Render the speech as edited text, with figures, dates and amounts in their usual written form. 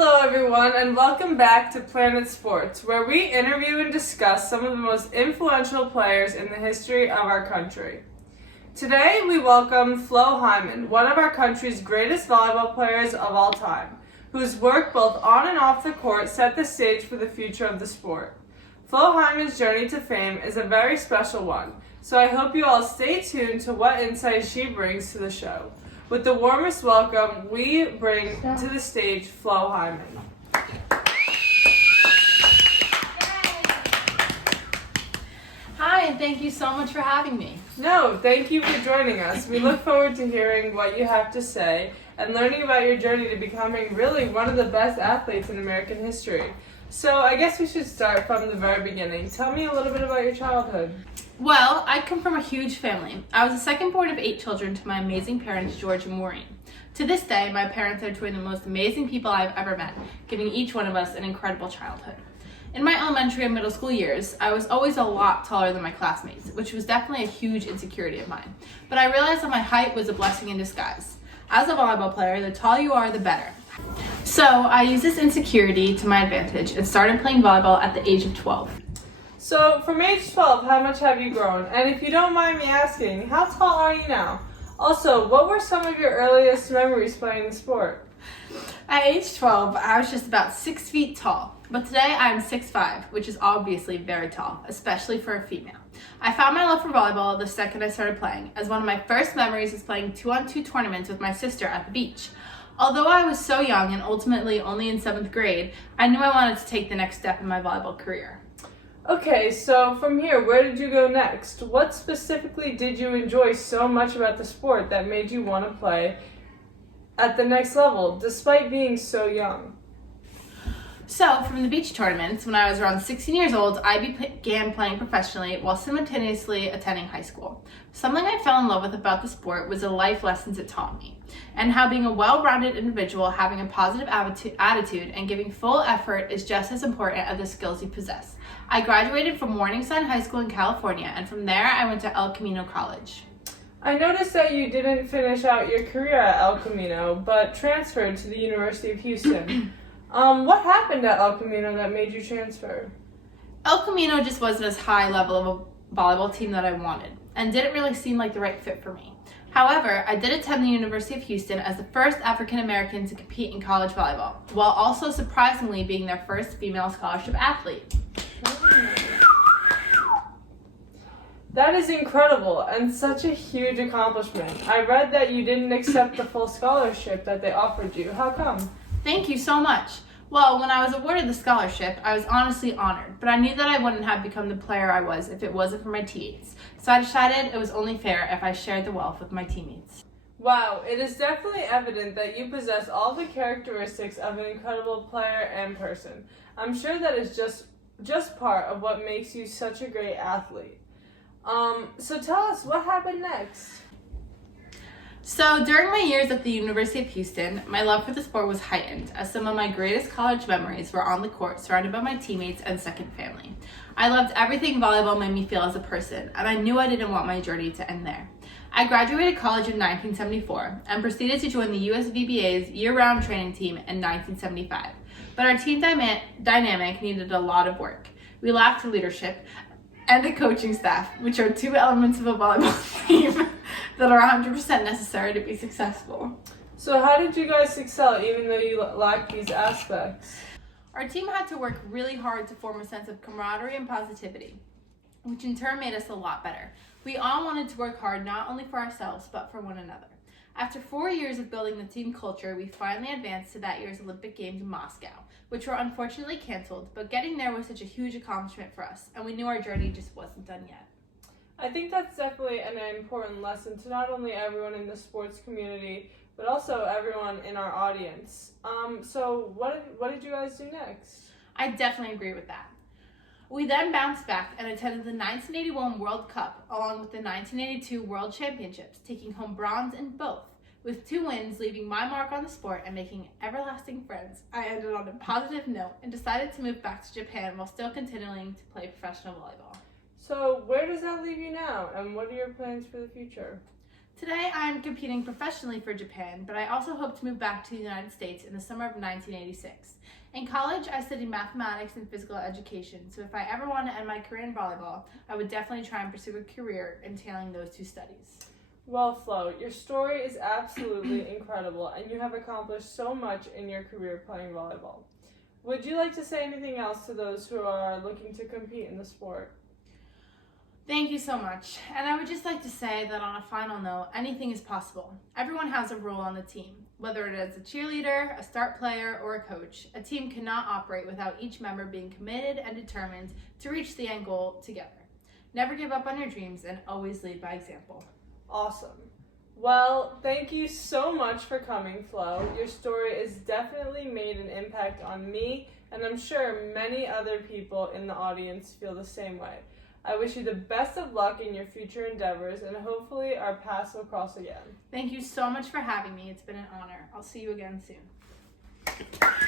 Hello everyone and welcome back to Planet Sports, where we interview and discuss some of the most influential players in the history of our country. Today we welcome Flo Hyman, one of our country's greatest volleyball players of all time, whose work both on and off the court set the stage for the future of the sport. Flo Hyman's journey to fame is a very special one, so I hope you all stay tuned to what insights she brings to the show. With the warmest welcome, we bring to the stage Flo Hyman. Hi, and thank you so much for having me. No, thank you for joining us. We look forward to hearing what you have to say and learning about your journey to becoming really one of the best athletes in American history. So I guess we should start from the very beginning. Tell me a little bit about your childhood. Well, I come from a huge family. I was the second born of 8 children to my amazing parents, George and Maureen. To this day, my parents are two of the most amazing people I've ever met, giving each one of us an incredible childhood. In my elementary and middle school years, I was always a lot taller than my classmates, which was definitely a huge insecurity of mine. But I realized that my height was a blessing in disguise. As a volleyball player, the taller you are, the better. So I used this insecurity to my advantage and started playing volleyball at the age of 12. So from age 12, how much have you grown? And if you don't mind me asking, how tall are you now? Also, what were some of your earliest memories playing the sport? At age 12, I was just about 6 feet tall, but today I'm 6'5", which is obviously very tall, especially for a female. I found my love for volleyball the second I started playing, as one of my first memories was playing 2-on-2 tournaments with my sister at the beach. Although I was so young and ultimately only in 7th grade, I knew I wanted to take the next step in my volleyball career. Okay, so from here, where did you go next? What specifically did you enjoy so much about the sport that made you want to play at the next level, despite being so young? So, from the beach tournaments, when I was around 16 years old, I began playing professionally while simultaneously attending high school. Something I fell in love with about the sport was the life lessons it taught me, and how being a well-rounded individual, having a positive attitude, and giving full effort is just as important as the skills you possess. I graduated from Morningside High School in California, and from there I went to El Camino College. I noticed that you didn't finish out your career at El Camino, but transferred to the University of Houston. What happened at El Camino that made you transfer? El Camino just wasn't as high level of a volleyball team that I wanted, and didn't really seem like the right fit for me. However, I did attend the University of Houston as the first African American to compete in college volleyball, while also surprisingly being their first female scholarship athlete. That is incredible and such a huge accomplishment. I read that you didn't accept the full scholarship that they offered you. How come? Thank you so much. Well, when I was awarded the scholarship, I was honestly honored, but I knew that I wouldn't have become the player I was if it wasn't for my teammates. So I decided it was only fair if I shared the wealth with my teammates. Wow, it is definitely evident that you possess all the characteristics of an incredible player and person. I'm sure that is just part of what makes you such a great athlete. So tell us, what happened next? So during my years at the University of Houston, my love for the sport was heightened, as some of my greatest college memories were on the court surrounded by my teammates and second family. I loved everything volleyball made me feel as a person, and I knew I didn't want my journey to end there. I graduated college in 1974 and proceeded to join the USVBA's year-round training team in 1975. But our team dynamic needed a lot of work. We lacked leadership and a coaching staff, which are two elements of a volleyball team that are 100% necessary to be successful. So how did you guys excel even though you lacked these aspects? Our team had to work really hard to form a sense of camaraderie and positivity, which in turn made us a lot better. We all wanted to work hard not only for ourselves, but for one another. After 4 years of building the team culture, we finally advanced to that year's Olympic Games in Moscow, which were unfortunately canceled, but getting there was such a huge accomplishment for us, and we knew our journey just wasn't done yet. I think that's definitely an important lesson to not only everyone in the sports community, but also everyone in our audience. So what did you guys do next? I definitely agree with that. We then bounced back and attended the 1981 World Cup along with the 1982 World Championships, taking home bronze in both. With 2 wins, leaving my mark on the sport and making everlasting friends, I ended on a positive note and decided to move back to Japan while still continuing to play professional volleyball. So where does that leave you now, and what are your plans for the future? Today, I am competing professionally for Japan, but I also hope to move back to the United States in the summer of 1986. In college, I studied mathematics and physical education, so if I ever want to end my career in volleyball, I would definitely try and pursue a career entailing those two studies. Well, Flo, your story is absolutely incredible, and you have accomplished so much in your career playing volleyball. Would you like to say anything else to those who are looking to compete in the sport? Thank you so much. And I would just like to say that on a final note, anything is possible. Everyone has a role on the team. Whether it is a cheerleader, a start player, or a coach, a team cannot operate without each member being committed and determined to reach the end goal together. Never give up on your dreams and always lead by example. Awesome. Well, thank you so much for coming, Flo. Your story has definitely made an impact on me, and I'm sure many other people in the audience feel the same way. I wish you the best of luck in your future endeavors, and hopefully our paths will cross again. Thank you so much for having me. It's been an honor. I'll see you again soon.